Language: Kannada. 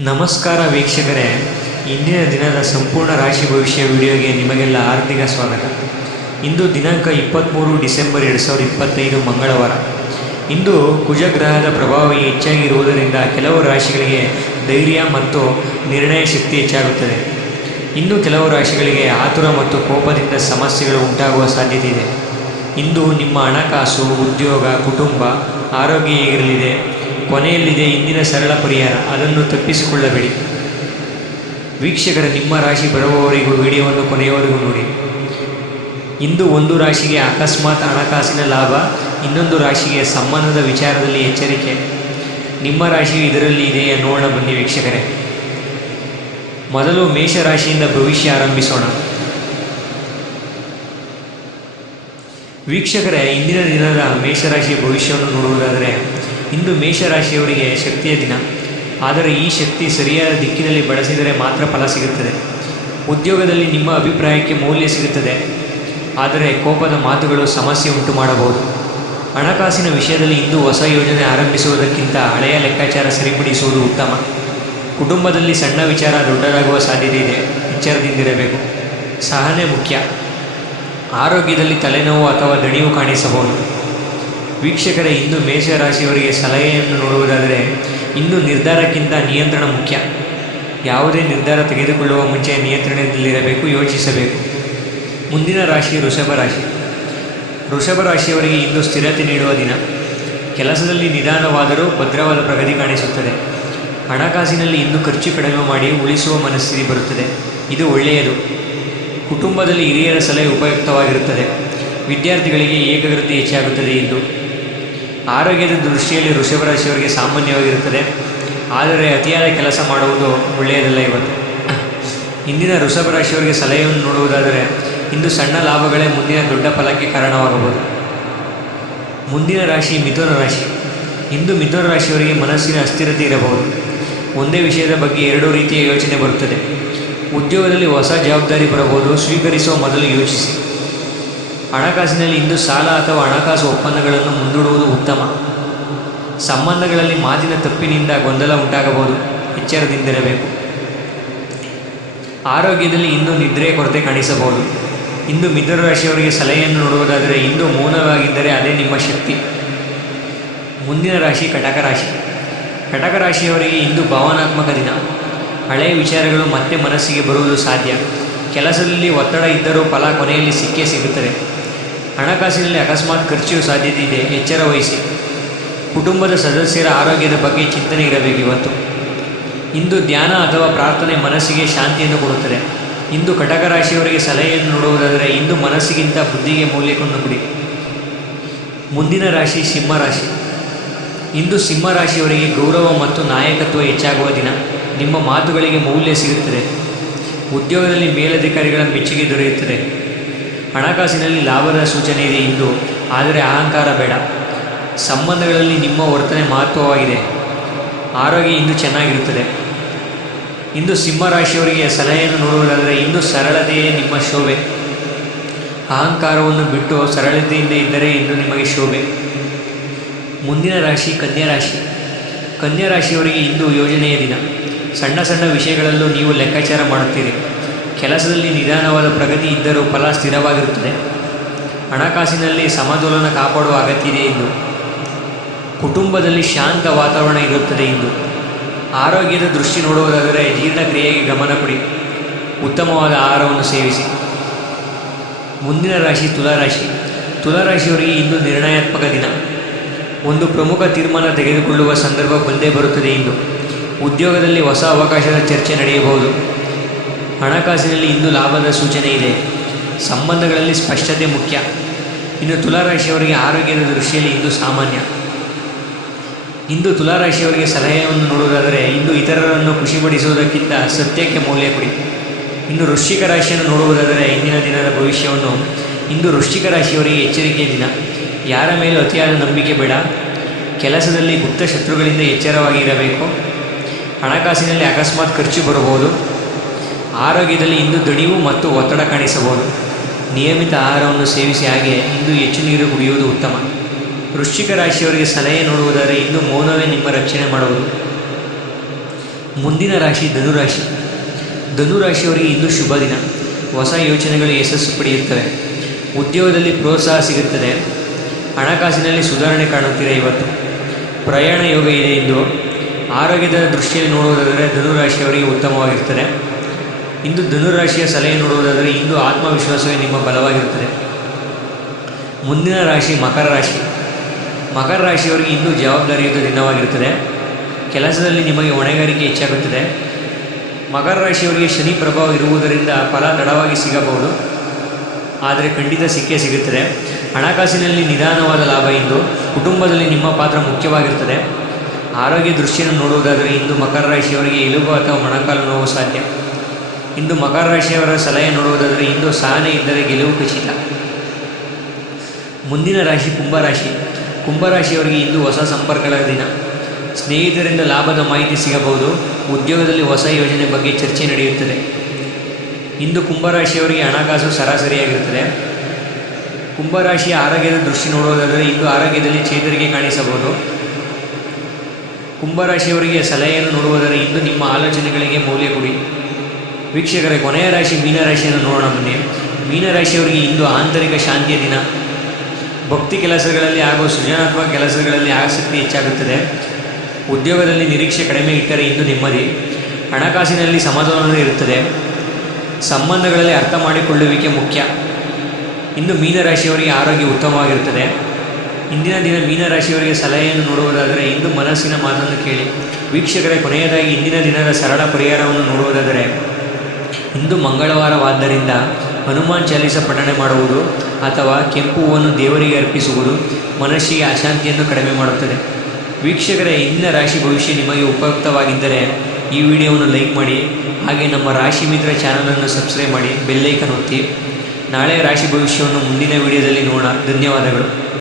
ನಮಸ್ಕಾರ ವೀಕ್ಷಕರೇ. ಇಂದಿನ ದಿನದ ಸಂಪೂರ್ಣ ರಾಶಿ ಭವಿಷ್ಯ ವಿಡಿಯೋಗೆ ನಿಮಗೆಲ್ಲ ಹಾರ್ದಿಕ ಸ್ವಾಗತ. ಇಂದು ದಿನಾಂಕ ಇಪ್ಪತ್ತ್ಮೂರು ಡಿಸೆಂಬರ್ ಎರಡು ಸಾವಿರದ ಇಪ್ಪತ್ತೈದು ಮಂಗಳವಾರ. ಇಂದು ಕುಜಗ್ರಹದ ಪ್ರಭಾವ ಹೆಚ್ಚಾಗಿರುವುದರಿಂದ ಕೆಲವು ರಾಶಿಗಳಿಗೆ ಧೈರ್ಯ ಮತ್ತು ನಿರ್ಣಯ ಶಕ್ತಿ ಹೆಚ್ಚಾಗುತ್ತದೆ. ಇನ್ನು ಕೆಲವು ರಾಶಿಗಳಿಗೆ ಆತುರ ಮತ್ತು ಕೋಪದಿಂದ ಸಮಸ್ಯೆಗಳು ಉಂಟಾಗುವ ಸಾಧ್ಯತೆ ಇದೆ. ಇಂದು ನಿಮ್ಮ ಹಣಕಾಸು, ಉದ್ಯೋಗ, ಕುಟುಂಬ, ಆರೋಗ್ಯ ಹೇಗಿರಲಿದೆ? ಕೊನೆಯಲ್ಲಿದೆ ಇಂದಿನ ಸರಳ ಪರಿಹಾರ. ಅದನ್ನು ತಪ್ಪಿಸಿಕೊಳ್ಳಬೇಡಿ. ವೀಕ್ಷಕರ, ನಿಮ್ಮ ರಾಶಿ ಬರುವವರೆಗೂ ವಿಡಿಯೋವನ್ನು ಕೊನೆಯವರೆಗೂ ನೋಡಿ. ಇಂದು ಒಂದು ರಾಶಿಗೆ ಅಕಸ್ಮಾತ್ ಹಣಕಾಸಿನ ಲಾಭ, ಇನ್ನೊಂದು ರಾಶಿಗೆ ಸಂಬಂಧದ ವಿಚಾರದಲ್ಲಿ ಎಚ್ಚರಿಕೆ. ನಿಮ್ಮ ರಾಶಿಯು ಇದರಲ್ಲಿ ಇದೆಯೇ ನೋಡೋಣ ಬನ್ನಿ ವೀಕ್ಷಕರೇ. ಮೊದಲು ಮೇಷರಾಶಿಯಿಂದ ಭವಿಷ್ಯ ಆರಂಭಿಸೋಣ. ವೀಕ್ಷಕರೇ, ಇಂದಿನ ದಿನದ ಮೇಷರಾಶಿಯ ಭವಿಷ್ಯವನ್ನು ನೋಡುವುದಾದರೆ ಇಂದು ಮೇಷರಾಶಿಯವರಿಗೆ ಶಕ್ತಿಯ ದಿನ. ಆದರೆ ಈ ಶಕ್ತಿ ಸರಿಯಾದ ದಿಕ್ಕಿನಲ್ಲಿ ಬಳಸಿದರೆ ಮಾತ್ರ ಫಲ ಸಿಗುತ್ತದೆ. ಉದ್ಯೋಗದಲ್ಲಿ ನಿಮ್ಮ ಅಭಿಪ್ರಾಯಕ್ಕೆ ಮೌಲ್ಯ ಸಿಗುತ್ತದೆ. ಆದರೆ ಕೋಪದ ಮಾತುಗಳು ಸಮಸ್ಯೆ ಉಂಟು ಮಾಡಬಹುದು. ಹಣಕಾಸಿನ ವಿಷಯದಲ್ಲಿ ಇಂದು ಹೊಸ ಯೋಜನೆ ಆರಂಭಿಸುವುದಕ್ಕಿಂತ ಹಳೆಯ ಲೆಕ್ಕಾಚಾರ ಸರಿಪಡಿಸುವುದು ಉತ್ತಮ. ಕುಟುಂಬದಲ್ಲಿ ಸಣ್ಣ ವಿಚಾರ ದೊಡ್ಡದಾಗುವ ಸಾಧ್ಯತೆ ಇದೆ. ಎಚ್ಚರದಿಂದಿರಬೇಕು. ಸಹನೆ ಮುಖ್ಯ. ಆರೋಗ್ಯದಲ್ಲಿ ತಲೆನೋವು ಅಥವಾ ದಣಿವು ಕಾಣಿಸಬಹುದು. ವೀಕ್ಷಕರೇ ಇಂದು ಮೇಷರಾಶಿಯವರಿಗೆ ಸಲಹೆಯನ್ನು ನೋಡುವುದಾದರೆ ಇಂದು ನಿರ್ಧಾರಕ್ಕಿಂತ ನಿಯಂತ್ರಣ ಮುಖ್ಯ. ಯಾವುದೇ ನಿರ್ಧಾರ ತೆಗೆದುಕೊಳ್ಳುವ ಮುಂಚೆ ನಿಯಂತ್ರಣದಲ್ಲಿರಬೇಕು, ಯೋಚಿಸಬೇಕು. ಮುಂದಿನ ರಾಶಿ ವೃಷಭ ರಾಶಿ. ವೃಷಭ ರಾಶಿಯವರಿಗೆ ಇಂದು ಸ್ಥಿರತೆ ನೀಡುವ ದಿನ. ಕೆಲಸದಲ್ಲಿ ನಿಧಾನವಾದರೂ ಭದ್ರವಾದ ಪ್ರಗತಿ ಕಾಣಿಸುತ್ತದೆ. ಹಣಕಾಸಿನಲ್ಲಿ ಇಂದು ಖರ್ಚು ಕಡಿಮೆ ಮಾಡಿ ಉಳಿಸುವ ಮನಸ್ಥಿತಿ ಬರುತ್ತದೆ. ಇದು ಒಳ್ಳೆಯದು. ಕುಟುಂಬದಲ್ಲಿ ಹಿರಿಯರ ಸಲಹೆ ಉಪಯುಕ್ತವಾಗಿರುತ್ತದೆ. ವಿದ್ಯಾರ್ಥಿಗಳಿಗೆ ಏಕಾಗ್ರತೆ ಹೆಚ್ಚಾಗುತ್ತದೆ ಇಂದು. ಆರೋಗ್ಯದ ದೃಷ್ಟಿಯಲ್ಲಿ ವೃಷಭ ರಾಶಿಯವರಿಗೆ ಸಾಮಾನ್ಯವಾಗಿರುತ್ತದೆ. ಆದರೆ ಅತಿಯಾದ ಕೆಲಸ ಮಾಡುವುದು ಒಳ್ಳೆಯದಲ್ಲ ಇವತ್ತು. ಇಂದಿನ ವೃಷಭ ರಾಶಿಯವರಿಗೆ ಸಲಹೆಯನ್ನು ನೋಡುವುದಾದರೆ, ಇಂದು ಸಣ್ಣ ಲಾಭಗಳೇ ಮುಂದಿನ ದೊಡ್ಡ ಫಲಕ್ಕೆ ಕಾರಣವಾಗಬಹುದು. ಮುಂದಿನ ರಾಶಿ ಮಿಥುನ ರಾಶಿ. ಇಂದು ಮಿಥುನ ರಾಶಿಯವರಿಗೆ ಮನಸ್ಸಿನ ಅಸ್ಥಿರತೆ ಇರಬಹುದು. ಒಂದೇ ವಿಷಯದ ಬಗ್ಗೆ ಎರಡೂ ರೀತಿಯ ಯೋಚನೆ ಬರುತ್ತದೆ. ಉದ್ಯೋಗದಲ್ಲಿ ಹೊಸ ಜವಾಬ್ದಾರಿ ಬರಬಹುದು. ಸ್ವೀಕರಿಸುವ ಮೊದಲು ಯೋಚಿಸಿ. ಹಣಕಾಸಿನಲ್ಲಿ ಇಂದು ಸಾಲ ಅಥವಾ ಹಣಕಾಸು ಒಪ್ಪಂದಗಳನ್ನು ಮುಂದೂಡುವುದು ಉತ್ತಮ. ಸಂಬಂಧಗಳಲ್ಲಿ ಮಾತಿನ ತಪ್ಪಿನಿಂದ ಗೊಂದಲ ಉಂಟಾಗಬಹುದು. ಎಚ್ಚರದಿಂದಿರಬೇಕು. ಆರೋಗ್ಯದಲ್ಲಿ ಇಂದು ನಿದ್ರೆ ಕೊರತೆ ಕಾಣಿಸಬಹುದು. ಇಂದು ಮಿಥುನ ರಾಶಿಯವರಿಗೆ ಸಲಹೆಯನ್ನು ನೋಡುವುದಾದರೆ ಇಂದು ಮೌನವಾಗಿದ್ದರೆ ಅದೇ ನಿಮ್ಮ ಶಕ್ತಿ. ಮುಂದಿನ ರಾಶಿ ಕಟಕ ರಾಶಿ. ಕಟಕ ರಾಶಿಯವರಿಗೆ ಇಂದು ಭಾವನಾತ್ಮಕ ದಿನ. ಹಳೆಯ ವಿಚಾರಗಳು ಮತ್ತೆ ಮನಸ್ಸಿಗೆ ಬರುವುದು ಸಾಧ್ಯ. ಕೆಲಸದಲ್ಲಿ ಒತ್ತಡ ಇದ್ದರೂ ಫಲ ಕೊನೆಯಲ್ಲಿ ಸಿಕ್ಕೇ ಸಿಗುತ್ತದೆ. ಹಣಕಾಸಿನಲ್ಲಿ ಅಕಸ್ಮಾತ್ ಖರ್ಚು ಸಾಧ್ಯತೆ ಇದೆ ಎಚ್ಚರ ವಹಿಸಿ. ಕುಟುಂಬದ ಸದಸ್ಯರ ಆರೋಗ್ಯದ ಬಗ್ಗೆ ಚಿಂತನೆ ಇರಬೇಕು ಇವತ್ತು. ಇಂದು ಧ್ಯಾನ ಅಥವಾ ಪ್ರಾರ್ಥನೆ ಮನಸ್ಸಿಗೆ ಶಾಂತಿಯನ್ನು ಕೊಡುತ್ತದೆ. ಇಂದು ಕಟಕ ರಾಶಿಯವರಿಗೆ ಸಲಹೆಯನ್ನು ನೋಡುವುದಾದರೆ ಇಂದು ಮನಸ್ಸಿಗಿಂತ ಬುದ್ಧಿಗೆ ಮೌಲ್ಯ ಬಿಡಿ ಮುಂದಿನ ರಾಶಿ ಸಿಂಹ ರಾಶಿ. ಇಂದು ಸಿಂಹ ರಾಶಿಯವರಿಗೆ ಗೌರವ ಮತ್ತು ನಾಯಕತ್ವ ಹೆಚ್ಚಾಗುವ ದಿನ. ನಿಮ್ಮ ಮಾತುಗಳಿಗೆ ಮೌಲ್ಯ ಸಿಗುತ್ತದೆ. ಉದ್ಯೋಗದಲ್ಲಿ ಮೇಲಧಿಕಾರಿಗಳ ಮೆಚ್ಚುಗೆ ದೊರೆಯುತ್ತದೆ. ಹಣಕಾಸಿನಲ್ಲಿ ಲಾಭದ ಸೂಚನೆ ಇದೆ ಇಂದು, ಆದರೆ ಅಹಂಕಾರ ಬೇಡ. ಸಂಬಂಧಗಳಲ್ಲಿ ನಿಮ್ಮ ವರ್ತನೆ ಮಹತ್ವವಾಗಿದೆ. ಆರೋಗ್ಯ ಇಂದು ಚೆನ್ನಾಗಿರುತ್ತದೆ. ಇಂದು ಸಿಂಹರಾಶಿಯವರಿಗೆ ಸಲಹೆಯನ್ನು ನೋಡುವುದಾದರೆ ಇಂದು ಸರಳತೆಯೇ ನಿಮ್ಮ ಶೋಭೆ. ಅಹಂಕಾರವನ್ನು ಬಿಟ್ಟು ಸರಳತೆಯಿಂದ ಇದ್ದರೆ ಇಂದು ನಿಮಗೆ ಶೋಭೆ. ಮುಂದಿನ ರಾಶಿ ಕನ್ಯಾ ರಾಶಿ. ಕನ್ಯಾ ರಾಶಿಯವರಿಗೆ ಇಂದು ಯೋಜನೆಯ ದಿನ. ಸಣ್ಣ ಸಣ್ಣ ವಿಷಯಗಳಲ್ಲೂ ನೀವು ಲೆಕ್ಕಾಚಾರ ಮಾಡುತ್ತೀರಿ. ಕೆಲಸದಲ್ಲಿ ನಿಧಾನವಾದ ಪ್ರಗತಿ ಇದ್ದರೂ ಫಲ ಸ್ಥಿರವಾಗಿರುತ್ತದೆ. ಹಣಕಾಸಿನಲ್ಲಿ ಸಮತೋಲನ ಕಾಪಾಡುವ ಅಗತ್ಯ ಇದೆ. ಇಂದು ಕುಟುಂಬದಲ್ಲಿ ಶಾಂತ ವಾತಾವರಣ ಇರುತ್ತದೆ ಇಂದು. ಆರೋಗ್ಯದ ದೃಷ್ಟಿ ನೋಡುವುದಾದರೆ ಜೀರ್ಣಕ್ರಿಯೆಗೆ ಗಮನ ಕೊಡಿ. ಉತ್ತಮವಾದ ಆಹಾರವನ್ನು ಸೇವಿಸಿ. ಮುಂದಿನ ರಾಶಿ ತುಲಾರಾಶಿ ತುಲಾರಾಶಿಯವರಿಗೆ ಇಂದು ನಿರ್ಣಯಾತ್ಮಕ ದಿನ. ಒಂದು ಪ್ರಮುಖ ತೀರ್ಮಾನ ತೆಗೆದುಕೊಳ್ಳುವ ಸಂದರ್ಭ ಬಂದೇ ಬರುತ್ತದೆ ಇಂದು. ಉದ್ಯೋಗದಲ್ಲಿ ಹೊಸ ಅವಕಾಶದ ಚರ್ಚೆ ನಡೆಯಬಹುದು. ಹಣಕಾಸಿನಲ್ಲಿ ಇಂದು ಲಾಭದ ಸೂಚನೆ ಇದೆ. ಸಂಬಂಧಗಳಲ್ಲಿ ಸ್ಪಷ್ಟತೆ ಮುಖ್ಯ. ಇನ್ನು ತುಲಾರಾಶಿಯವರಿಗೆ ಆರೋಗ್ಯದ ದೃಷ್ಟಿಯಲ್ಲಿ ಇಂದು ಸಾಮಾನ್ಯ. ಇಂದು ತುಲಾರಾಶಿಯವರಿಗೆ ಸಲಹೆಯನ್ನು ನೋಡುವುದಾದರೆ ಇಂದು ಇತರರನ್ನು ಖುಷಿಪಡಿಸುವುದಕ್ಕಿಂತ ಸತ್ಯಕ್ಕೆ ಮೌಲ್ಯ ಕೊಡಿ. ಇನ್ನು ವೃಶ್ಚಿಕ ರಾಶಿಯನ್ನು ನೋಡುವುದಾದರೆ ಇಂದಿನ ದಿನದ ಭವಿಷ್ಯವನ್ನು. ಇಂದು ವೃಶ್ಚಿಕ ರಾಶಿಯವರಿಗೆ ಎಚ್ಚರಿಕೆಯ ದಿನ. ಯಾರ ಮೇಲೂ ಅತಿಯಾದ ನಂಬಿಕೆ ಬೇಡ. ಕೆಲಸದಲ್ಲಿ ಗುಪ್ತ ಶತ್ರುಗಳಿಂದ ಎಚ್ಚರವಾಗಿ ಇರಬೇಕು ಹಣಕಾಸಿನಲ್ಲಿ ಅಕಸ್ಮಾತ್ ಖರ್ಚು ಬರಬಹುದು. ಆರೋಗ್ಯದಲ್ಲಿ ಇಂದು ದಣಿವು ಮತ್ತು ಒತ್ತಡ ಕಾಣಿಸಬಹುದು. ನಿಯಮಿತ ಆಹಾರವನ್ನು ಸೇವಿಸಿ ಹಾಗೆ ಇಂದು ಹೆಚ್ಚು ನೀರು ಕುಡಿಯುವುದು ಉತ್ತಮ. ವೃಶ್ಚಿಕ ರಾಶಿಯವರಿಗೆ ಸಲಹೆ ನೋಡುವುದಾದರೆ ಇಂದು ಮೌನವೇ ನಿಮ್ಮ ರಕ್ಷಣೆ ಮಾಡುವುದು. ಮುಂದಿನ ರಾಶಿ ಧನುರಾಶಿ. ಧನುರಾಶಿಯವರಿಗೆ ಇಂದು ಶುಭ ದಿನ. ಹೊಸ ಯೋಚನೆಗಳು ಯಶಸ್ಸು ಪಡೆಯುತ್ತವೆ. ಉದ್ಯೋಗದಲ್ಲಿ ಪ್ರೋತ್ಸಾಹ ಸಿಗುತ್ತದೆ. ಹಣಕಾಸಿನಲ್ಲಿ ಸುಧಾರಣೆ ಕಾಣುತ್ತಿದೆ ಇವತ್ತು. ಪ್ರಯಾಣ ಯೋಗ ಇದೆ ಇಂದು ಆರೋಗ್ಯದ ದೃಷ್ಟಿಯಲ್ಲಿ ನೋಡುವುದಾದರೆ ಧನುರಾಶಿಯವರಿಗೆ ಉತ್ತಮವಾಗಿರುತ್ತದೆ. ಇಂದು ಧನುರಾಶಿಯ ಸಲಹೆ ನೋಡುವುದಾದರೆ ಇಂದು ಆತ್ಮವಿಶ್ವಾಸವೇ ನಿಮ್ಮ ಬಲವಾಗಿರುತ್ತದೆ. ಮುಂದಿನ ರಾಶಿ ಮಕರ ರಾಶಿ. ಮಕರ ರಾಶಿಯವರಿಗೆ ಇಂದು ಜವಾಬ್ದಾರಿಯುತ ದಿನವಾಗಿರುತ್ತದೆ. ಕೆಲಸದಲ್ಲಿ ನಿಮಗೆ ಹೊಣೆಗಾರಿಕೆ ಹೆಚ್ಚಾಗುತ್ತದೆ. ಮಕರ ರಾಶಿಯವರಿಗೆ ಶನಿ ಪ್ರಭಾವ ಇರುವುದರಿಂದ ಫಲ ತಡವಾಗಿ ಸಿಗಬಹುದು. ಆದರೆ ಖಂಡಿತ ಸಿಕ್ಕೇ ಸಿಗುತ್ತದೆ. ಹಣಕಾಸಿನಲ್ಲಿ ನಿಧಾನವಾದ ಲಾಭ ಇಂದು. ಕುಟುಂಬದಲ್ಲಿ ನಿಮ್ಮ ಪಾತ್ರ ಮುಖ್ಯವಾಗಿರುತ್ತದೆ. ಆರೋಗ್ಯ ದೃಷ್ಟಿಯನ್ನು ನೋಡುವುದಾದರೆ ಇಂದು ಮಕರ ರಾಶಿಯವರಿಗೆ ಎಲುಬು ಅಥವಾ ಮೊಣಕಾಲು ನೋವು ಸಾಧ್ಯ. ಇಂದು ಮಕರ ರಾಶಿಯವರ ಸಲಹೆ ನೋಡುವುದಾದರೆ ಇಂದು ಸಹನೆ ಇದ್ದರೆ ಗೆಲುವು ಖಚಿತ. ಮುಂದಿನ ರಾಶಿ ಕುಂಭರಾಶಿ. ಕುಂಭರಾಶಿಯವರಿಗೆ ಇಂದು ಹೊಸ ಸಂಪರ್ಕಗಳ ದಿನ. ಸ್ನೇಹಿತರಿಂದ ಲಾಭದ ಮಾಹಿತಿ ಸಿಗಬಹುದು. ಉದ್ಯೋಗದಲ್ಲಿ ಹೊಸ ಯೋಜನೆ ಬಗ್ಗೆ ಚರ್ಚೆ ನಡೆಯುತ್ತದೆ. ಇಂದು ಕುಂಭರಾಶಿಯವರಿಗೆ ಹಣಕಾಸು ಸರಾಸರಿಯಾಗಿರುತ್ತದೆ. ಕುಂಭರಾಶಿಯ ಆರೋಗ್ಯದ ದೃಷ್ಟಿ ನೋಡುವುದಾದರೆ ಇಂದು ಆರೋಗ್ಯದಲ್ಲಿ ಚೇತರಿಕೆ ಕಾಣಿಸಬಹುದು. ಕುಂಭರಾಶಿಯವರಿಗೆ ಸಲಹೆಯನ್ನು ನೋಡುವುದರ ಇಂದು ನಿಮ್ಮ ಆಲೋಚನೆಗಳಿಗೆ ಮೌಲ್ಯ ಕೊಡಿ. ವೀಕ್ಷಕರೇ, ಕೊನೆಯ ರಾಶಿ ಮೀನರಾಶಿಯನ್ನು ನೋಡೋಣ ಬನ್ನಿ. ಮೀನರಾಶಿಯವರಿಗೆ ಇಂದು ಆಂತರಿಕ ಶಾಂತಿಯ ದಿನ. ಭಕ್ತಿ ಕೆಲಸಗಳಲ್ಲಿ ಹಾಗೂ ಸೃಜನಾತ್ಮಕ ಕೆಲಸಗಳಲ್ಲಿ ಆಸಕ್ತಿ ಹೆಚ್ಚಾಗುತ್ತದೆ. ಉದ್ಯೋಗದಲ್ಲಿ ನಿರೀಕ್ಷೆ ಕಡಿಮೆ ಇಟ್ಟರೆ ಇಂದು ನೆಮ್ಮದಿ. ಹಣಕಾಸಿನಲ್ಲಿ ಸಮತೋಲನ ಇರುತ್ತದೆ. ಸಂಬಂಧಗಳಲ್ಲಿ ಅರ್ಥ ಮಾಡಿಕೊಳ್ಳುವಿಕೆ ಮುಖ್ಯ. ಇಂದು ಮೀನರಾಶಿಯವರಿಗೆ ಆರೋಗ್ಯ ಉತ್ತಮವಾಗಿರುತ್ತದೆ. ಇಂದಿನ ದಿನ ಮೀನರಾಶಿಯವರಿಗೆ ಸಲಹೆಯನ್ನು ನೋಡುವುದಾದರೆ ಇಂದು ಮನಸ್ಸಿನ ಮಾತನ್ನು ಕೇಳಿ. ವೀಕ್ಷಕರೇ, ಕೊನೆಯದಾಗಿ ಇಂದಿನ ದಿನದ ಸರಳ ಪರಿಹಾರವನ್ನು ನೋಡುವುದಾದರೆ ಇಂದು ಮಂಗಳವಾರವಾದ್ದರಿಂದ ಹನುಮಾನ್ ಚಾಲೀಸ ಪಠಣೆ ಮಾಡುವುದು ಅಥವಾ ಕೆಂಪು ಹೂವನ್ನು ದೇವರಿಗೆ ಅರ್ಪಿಸುವುದು ಮನಸ್ಸಿಗೆ ಅಶಾಂತಿಯನ್ನು ಕಡಿಮೆ ಮಾಡುತ್ತದೆ. ವೀಕ್ಷಕರ ಇಂದಿನ ರಾಶಿ ಭವಿಷ್ಯ ನಿಮಗೆ ಉಪಯುಕ್ತವಾಗಿದ್ದರೆ ಈ ವಿಡಿಯೋವನ್ನು ಲೈಕ್ ಮಾಡಿ, ಹಾಗೆ ನಮ್ಮ ರಾಶಿ ಮಿತ್ರ ಚಾನಲನ್ನು ಸಬ್ಸ್ಕ್ರೈಬ್ ಮಾಡಿ ಬೆಲ್ಲೈಕನ್ ಒತ್ತಿ. ನಾಳೆ ರಾಶಿ ಭವಿಷ್ಯವನ್ನು ಮುಂದಿನ ವಿಡಿಯೋದಲ್ಲಿ ನೋಡೋಣ. ಧನ್ಯವಾದಗಳು.